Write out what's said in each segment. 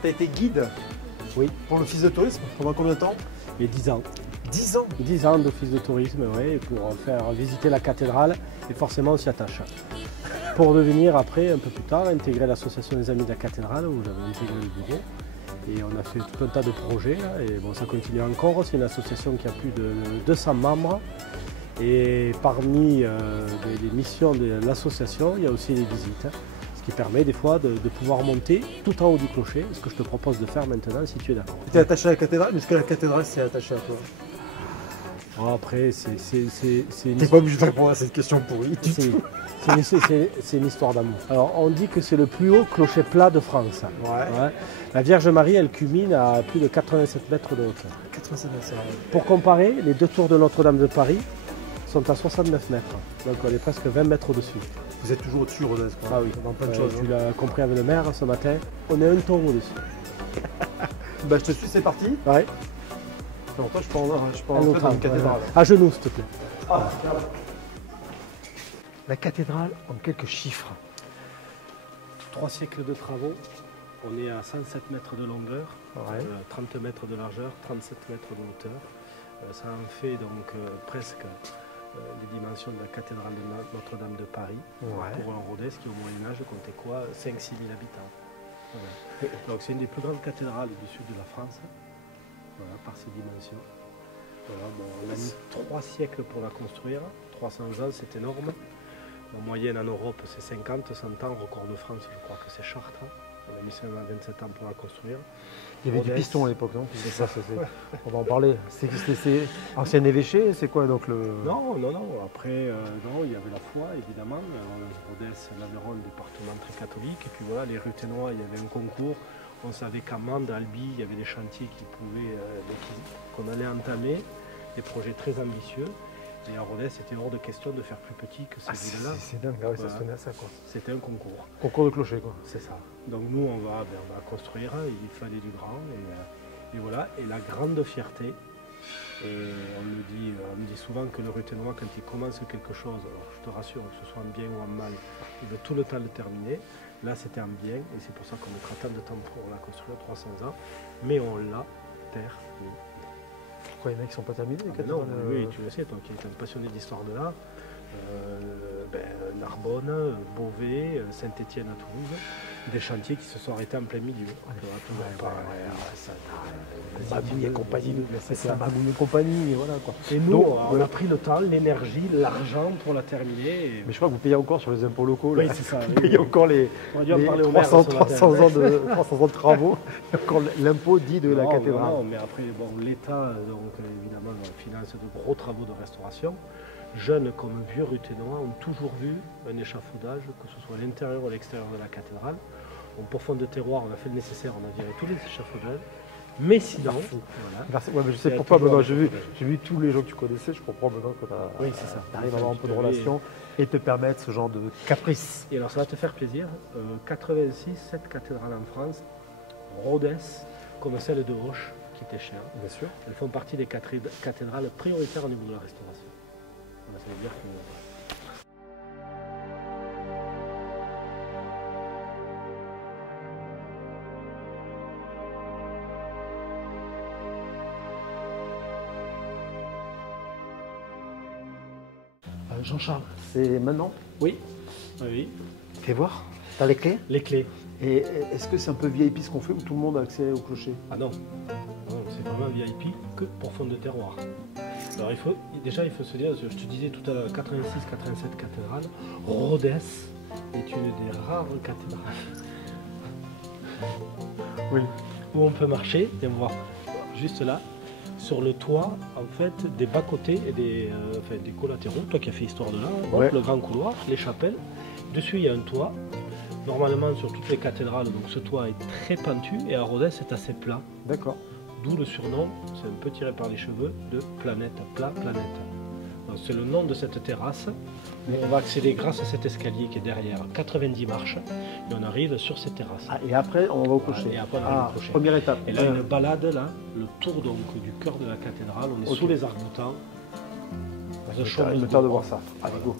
Tu as été guide Oui. pour l'office de tourisme pendant combien de temps? Et 10 ans. 10 ans. 10 ans d'office de tourisme, oui, pour faire visiter la cathédrale, et forcément on s'y attache. Pour devenir après, un peu plus tard, intégrer l'association des Amis de la Cathédrale, où j'avais intégré le bureau. Et on a fait tout un tas de projets, là, et bon, ça continue encore. C'est une association qui a plus de 200 membres. Et parmi les missions de l'association, il y a aussi les visites. Ce qui permet des fois de pouvoir monter tout en haut du clocher, ce que je te propose de faire maintenant si tu es d'accord. Tu es attaché à la cathédrale, mais est-ce que la cathédrale s'est attachée à toi? Bon, après, c'est une T'es pas obligé de répondre à cette question pourrie. c'est une histoire d'amour. Alors, on dit que c'est le plus haut clocher plat de France. Ouais. Ouais. La Vierge Marie, elle culmine à plus de 87 mètres de hauteur. 87 mètres, c'est vrai. Pour comparer, les deux tours de Notre-Dame de Paris sont à 69 mètres. Donc, on est presque 20 mètres au-dessus. Vous êtes toujours au-dessus, Rodez, quoi. Ah oui, Dans plein de choses. tu l'as compris avec le maire ce matin. On est un ton au-dessus. Bah, je te suis, c'est parti. Ouais. Alors, toi, je peux entrer dans une cathédrale. À genoux, s'il te plaît. Ah, la cathédrale en quelques chiffres. 3 siècles de travaux. On est à 107 mètres de longueur, Ouais. 30 mètres de largeur, 37 mètres de hauteur. Ça en fait donc presque les dimensions de la cathédrale de Notre-Dame de Paris. Ouais. Pour un Rodez qui au Moyen-Âge comptait quoi 5-6 000 habitants. Voilà. Donc c'est une des plus grandes cathédrales du sud de la France, voilà, par ses dimensions. Voilà, bon, on a mis 3 siècles pour la construire, 300 ans, c'est énorme. En moyenne en Europe, c'est 50, 100 ans. Record de France, je crois que c'est Chartres. On a mis seulement 27 ans pour la construire. Il y avait du Rodez. piston à l'époque, non? C'est ça. On va en parler. C'est ancien évêché, c'est quoi donc le... Non. Après, non, il y avait la foi, évidemment. Rodez, l'Aveyron, département très catholique. Et puis voilà, les Ruthénois, il y avait un concours. On savait qu'à Mende, à Albi, il y avait des chantiers qu'on allait entamer, des projets très ambitieux. Et à Rodez, c'était hors de question de faire plus petit que ces villes-là. C'est dingue, ah ouais, Voilà. ça sonnait à ça, quoi. C'était un concours. Concours de clocher, quoi. C'est ça. Donc nous, on va construire, il fallait du grand, et voilà. Et la grande fierté, et on me dit souvent que le Ruthénois, quand il commence quelque chose, alors je te rassure, que ce soit en bien ou en mal, il veut tout le temps le terminer. Là, c'était en bien, et c'est pour ça qu'on mettra tant de temps pour la construire, 300 ans, mais on l'a terminé. Pourquoi les mecs sont pas terminés, les Non, cathédrales oui, tu le sais, toi qui es un passionné d'histoire de l'art, Narbonne, Beauvais, Saint-Étienne à Toulouse, des chantiers qui se sont arrêtés en plein milieu. Magouille et compagnie, c'est ça, Magouille et compagnie, et voilà, quoi. Et nous, Donc, on a pris le temps, l'énergie, l'argent pour la terminer. Et... Mais je crois que vous payez encore sur les impôts locaux, là. Oui, c'est ça. Vous payez encore les On a dû en parler au maire 300 ans de travaux, et encore l'impôt dit de la cathédrale. Non, mais après, bon, l'État, donc évidemment, finance de gros travaux de restauration. Jeunes comme vieux Ruthénois ont toujours vu un échafaudage, que ce soit à l'intérieur ou à l'extérieur de la cathédrale. Donc, pour fond de terroir, on a fait le nécessaire, on a viré tous les échafaudages. Mais sinon, voilà. Merci. Ouais, mais je sais Il y a pourquoi, toujours Benoît. des J'ai vu tous les gens que tu connaissais, je comprends maintenant que Oui, c'est ça. tu arrives à avoir un peu de relation et te permettre ce genre de caprice. Et alors ça va te faire plaisir, 86, 7 cathédrales en France, Rodez, comme celle de Auch, qui était chère. Bien sûr. Elles font partie des cathédrales prioritaires au niveau de la restauration. Voilà, ça veut dire que... Jean-Charles, c'est maintenant? Oui, oui. Fais voir. T'as les clés? Les clés. Et est-ce que c'est un peu VIP ce qu'on fait ou tout le monde a accès au clocher? Ah non, non, c'est vraiment VIP que pour fond de terroir. Alors il faut se dire, je te disais tout à l'heure, 86-87 cathédrales, Rodez est une des rares cathédrales Oui. où on peut marcher, viens voir, juste là, sur le toit, en fait, des bas-côtés et des collatéraux, toi qui as fait histoire de l'art, Ouais. le grand couloir, les chapelles, dessus il y a un toit. Normalement sur toutes les cathédrales, donc ce toit est très pentu et à Rodez c'est assez plat. D'accord. D'où le surnom, c'est un peu tiré par les cheveux, de planète, plat planète. C'est le nom de cette terrasse. Mais on va accéder grâce à cet escalier qui est derrière, 90 marches, et on arrive sur cette terrasse. Ah, et après, on va au clocher. Et après, on va au clocher. Première étape. Et là, une balade, là, le tour donc du cœur de la cathédrale, on est sous les arcs-boutants. Il me tarde de voir ça. Allez, go.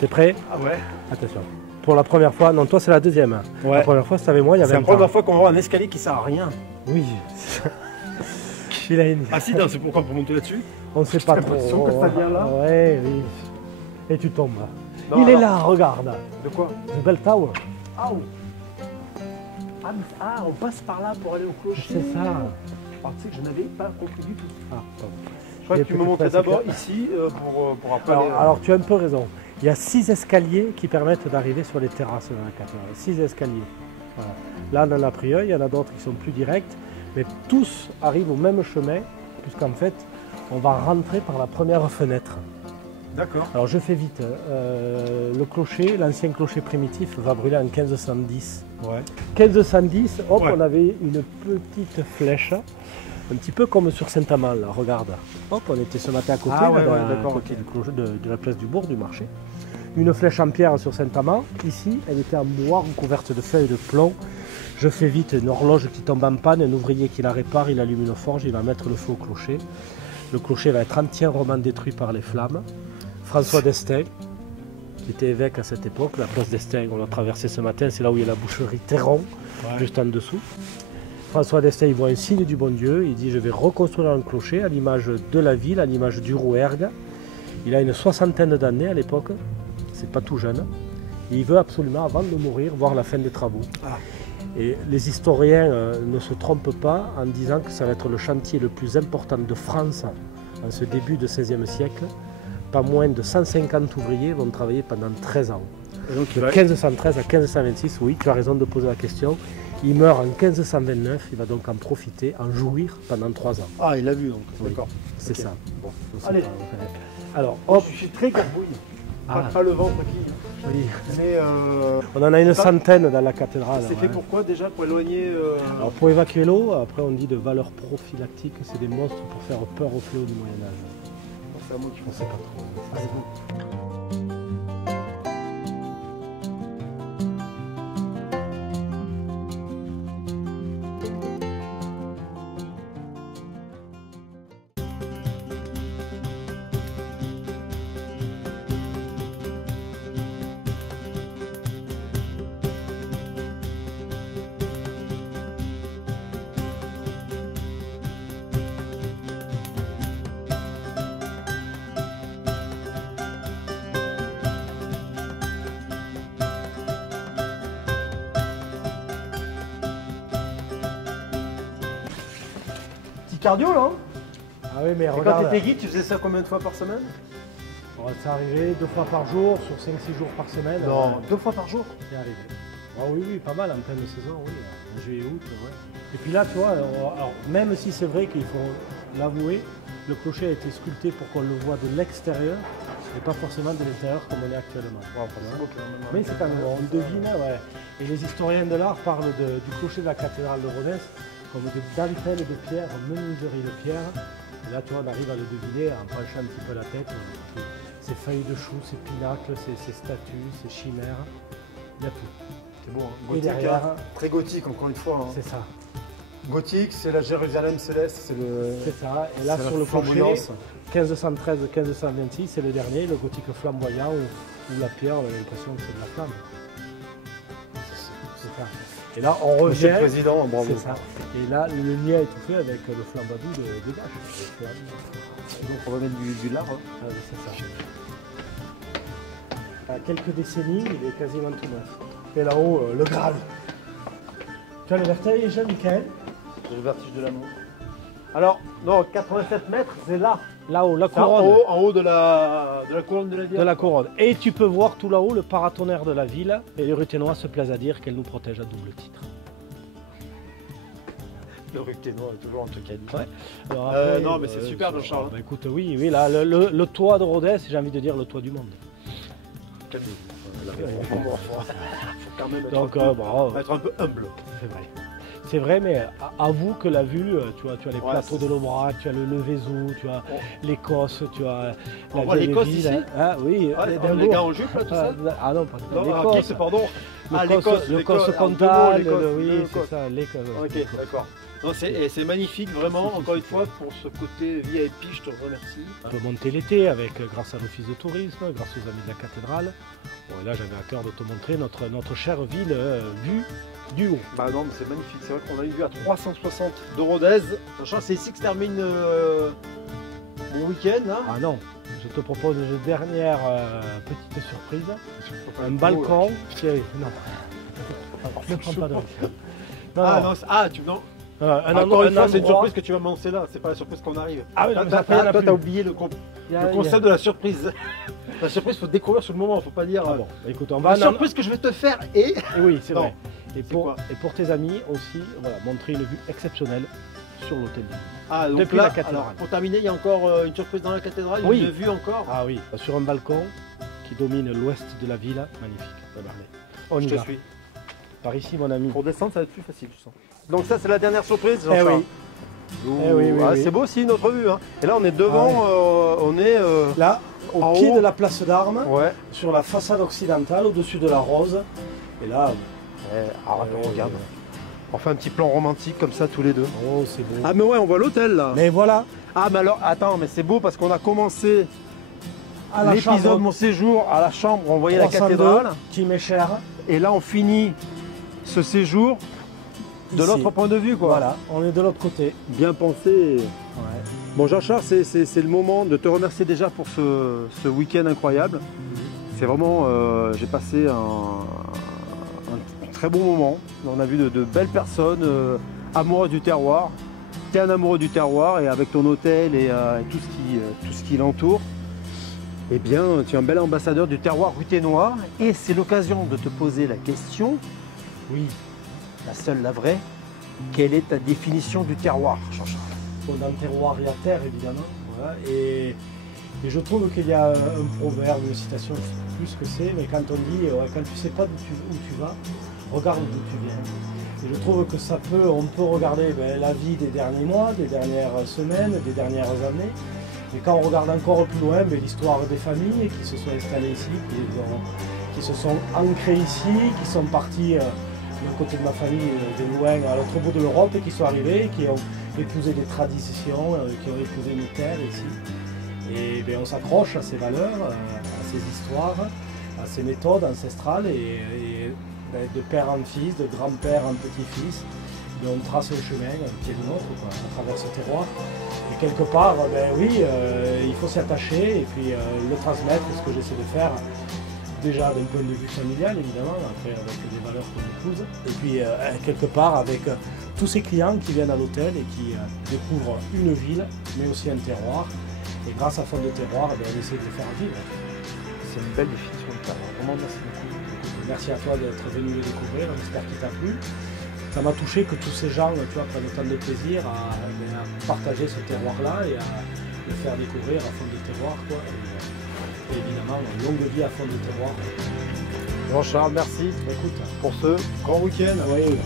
T'es prêt? Ah ouais. Attention. Pour la première fois, non, toi c'est la deuxième. Ouais. La première fois, c'était avec moi, il y avait C'est la première fois qu'on va voir un escalier qui sert à rien. Oui. Il a une... Ah si, non, c'est pourquoi pour monter là-dessus? On ne sait pas J'ai trop. l'impression que ça vient là. Ouais, oui. Et tu tombes. Non, Il est alors- là, regarde. De quoi? The Bell Tower. Ah, on passe par là pour aller au clocher. C'est ça. Ah, tu sais que je n'avais pas compris du tout. Ah, pardon. Je crois que tu me montrais d'abord ici pour après aller... Alors, tu as un peu raison. Il y a 6 escaliers qui permettent d'arriver sur les terrasses de la cathédrale. 6 escaliers. Voilà. Là, on en a pris un, il y en a d'autres qui sont plus directs, mais tous arrivent au même chemin, puisqu'en fait, on va rentrer par la première fenêtre. D'accord. Alors, je fais vite. Le clocher, l'ancien clocher primitif, va brûler en 1510. Ouais. 1510, hop, Ouais. on avait une petite flèche, un petit peu comme sur Saint-Amand, là, regarde. Hop, on était ce matin à côté, Ah ouais, là, ouais, d'accord, à côté ok. du clocher de la place du bourg, du marché. Une flèche en pierre sur Saint-Amand. Ici, elle était en bois recouverte de feuilles de plomb. Je fais vite, une horloge qui tombe en panne, un ouvrier qui la répare, il allume une forge, il va mettre le feu au clocher. Le clocher va être entièrement détruit par les flammes. François d'Estaing, qui était évêque à cette époque, la place d'Estaing, on l'a traversée ce matin, c'est là où il y a la boucherie Théron, Ouais. juste en dessous. François d'Estaing, il voit un signe du bon Dieu, il dit je vais reconstruire un clocher à l'image de la ville, à l'image du Rouergue. Il a une 60aine d'années à l'époque, c'est pas tout jeune. Et il veut absolument, avant de mourir, voir la fin des travaux. Ah. Et les historiens ne se trompent pas en disant que ça va être le chantier le plus important de France en ce début de XVIe siècle. Pas moins de 150 ouvriers vont travailler pendant 13 ans. Et donc, De 1513 à 1526, oui, tu as raison de poser la question. Il meurt en 1529, il va donc en profiter, en jouir pendant 3 ans. Ah, il l'a vu donc. Oui. D'accord. C'est Ok. ça. Bon. C'est Allez. pas- Alors, Oh, hop, je suis très garbouille. Ah. Pas le ventre qui... oui. Mais On en a une Ça- centaine dans la cathédrale. c'est fait ouais. pourquoi déjà? Pour éloigner... Alors pour évacuer l'eau, après on dit de valeur prophylactique, c'est des monstres pour faire peur aux fléaux du Moyen-Âge. C'est un mot qui On ne sait pas trop. Ah, c'est bon. Petit cardio là, hein? Ah oui, mais Et quand regarde, tu étais guide, tu faisais ça combien de fois par semaine? c'est arrivé 2 fois par jour, sur 5-6 jours par semaine. Non, ouais, 2 fois par jour. c'est arrivé. Ah oui, oui, pas mal en pleine saison, oui, en juillet août, ouais. Et puis là, tu vois, alors, même si c'est vrai qu'il faut l'avouer, le clocher a été sculpté pour qu'on le voit de l'extérieur et pas forcément de l'intérieur comme on est actuellement. Mais c'est quand même, on devine, ouais. Et les historiens de l'art parlent du clocher de la cathédrale de Rodez comme de dentelle de pierre, menuiserie de pierre. Et là, tu vois, on arrive à le deviner en penchant un petit peu la tête. Ces feuilles de choux, ces pinacles, ces statues, ces chimères, il y a tout. C'est bon, hein. Et Gothique, derrière, hein. Très gothique encore une fois. Hein. c'est ça. Gothique, c'est la Jérusalem céleste, c'est le... C'est ça. Et là, c'est la sur le clocher, flamboyance. 1513-1526, c'est le dernier, le gothique flamboyant où la pierre, on a l'impression que c'est de la flamme. C'est ça. Et là, on Monsieur revient. le Président, bravo. C'est ça. Et là, le lien est tout fait avec le flambadou de Dash. Le flamme. Donc on va mettre du lard. Hein. Ah oui, c'est ça. Il y a quelques décennies, il est quasiment tout neuf. Et là-haut, le Graal. Tu as le vertige, Michael? J'ai le vertige de l'amour. Alors, non, 87 mètres, c'est là. Là-haut, la C'est en couronne. haut, en haut de la couronne de la De Vierge. la couronne. Et tu peux voir tout là-haut le paratonnerre de la ville. Et les Ruténois se plaisent à dire qu'elle nous protège à double titre. Le Ruténois est toujours un truc à dire. Ouais. Alors Non, mais c'est super, Jean-Charles. Bah, écoute, oui, oui, là, le toit de Rodez, j'ai envie de dire le toit du monde. Calmez-vous. Faut quand même être, Donc, bon, être un peu humble. c'est vrai. C'est vrai, mais avoue que la vue, tu as les plateaux c'est- de l'Aubrac, tu as le Vézou, tu as l'Écosse, tu as On la voit vieille l'Écosse ville, ici hein. Ah oui, Ah, Édimbourg. les gars en jupe là, tout ça? Ah non, pas Non, l'Écosse. ok, c'est pardon. Ah, Le Cosse l'Écosse, comtal, l'Écosse, oui, l'Écosse. c'est ça, l'Écosse. Ok, d'accord. Non, c'est magnifique, vraiment, encore une fois, pour ce côté VIP, je te remercie. On peut monter l'été grâce à l'office de tourisme, grâce aux amis de la cathédrale. Bon, et là, j'avais à cœur de te montrer notre chère ville vue du haut. Bah non, mais c'est magnifique. C'est vrai qu'on a une vue à 360 de Rodez. Sachant que c'est ici que se termine mon week-end. Hein. Ah non, je te propose une dernière petite surprise. Un balcon qui est... Non, ne prends pas de risque. Encore une fois, c'est une surprise que tu vas m'annoncer là, c'est pas la surprise qu'on arrive. Ah oui, non, mais après, il y en a toi, plus. t'as oublié le concept de la surprise. La surprise, il faut découvrir sur le moment, faut pas dire. Ah bon, écoute, on va... La surprise que je vais te faire et oui, c'est vrai. Et pour tes amis aussi, voilà, montrer une vue exceptionnelle sur l'hôtel de ville. Ah, donc depuis là, la cathédrale. alors, pour terminer, il y a encore une surprise dans la cathédrale, Oui. une vue encore. Ah oui, sur un balcon qui domine l'ouest de la ville, magnifique. Regardez. On y Je va. te suis. Par ici, mon ami. Pour descendre, ça va être plus facile, je sens. Donc ça, c'est la dernière surprise, Eh Jean-Charles. oui. Eh oui, oui, oui. C'est beau aussi notre vue. Hein. Et là, on est devant, on est Là, au en pied haut. de la place d'Armes, Ouais. sur la façade occidentale, au-dessus de la Rose. Et là, Regarde. On fait un petit plan romantique comme ça tous les deux. oh, c'est beau. Ah mais ouais, on voit l'hôtel là. Mais voilà, Ah mais alors, attends, mais c'est beau parce qu'on a commencé à la l'épisode chambre Mon séjour à la chambre, on voyait la 302, cathédrale. qui m'est chère. Et là, on finit ce séjour de Ici. l'autre point de vue, quoi. Voilà, on est de l'autre côté. Bien pensé. Ouais. Bon, Jean-Charles, c'est le moment de te remercier déjà pour ce week-end incroyable. C'est vraiment, j'ai passé un très bon moment. On a vu de belles personnes amoureuses du terroir. Tu es un amoureux du terroir et avec ton hôtel et tout ce qui l'entoure, eh bien, tu es un bel ambassadeur du terroir ruténois. Et c'est l'occasion de te poser la question, Oui, la seule, la vraie, quelle est ta définition du terroir, Jean-Charles? dans le terroir, il y a terre, évidemment. Voilà. Et je trouve qu'il y a un proverbe, une citation, je ne sais plus ce que c'est, mais quand on dit quand tu ne sais pas où tu vas, regarde d'où tu viens. Et je trouve que on peut regarder la vie des derniers mois, des dernières semaines, des dernières années. Et quand on regarde encore plus loin, l'histoire des familles qui se sont installées ici, qui se sont ancrées ici, qui sont partis d'un côté de ma famille de loin à l'autre bout de l'Europe et qui sont arrivés, qui ont épousé des traditions, qui ont épousé une terre ici. Et on s'accroche à ces valeurs, à ces histoires, à ces méthodes ancestrales et de père en fils, de grand-père en petit-fils, on trace le chemin qui est le nôtre quoi, à travers ce terroir. Et quelque part, il faut s'y attacher et puis le transmettre, ce que j'essaie de faire. Déjà d'un point de vue familial évidemment, après avec des valeurs qu'on épouse, et puis quelque part avec tous ces clients qui viennent à l'hôtel et qui découvrent une ville, mais aussi un terroir. Et grâce à Fond de Terroir, on essaie de le faire vivre. C'est une belle définition du terroir. Vraiment, merci beaucoup. Merci à toi d'être venu le découvrir, j'espère qu'il t'a plu. Ça m'a touché que tous ces gens prennent autant de plaisir à partager ce terroir-là et à le faire découvrir à Fond de Terroir. Quoi. Et évidemment, une longue vie à Fond de Terroir. Jean-Charles, merci Écoute, pour ce grand week-end. oui.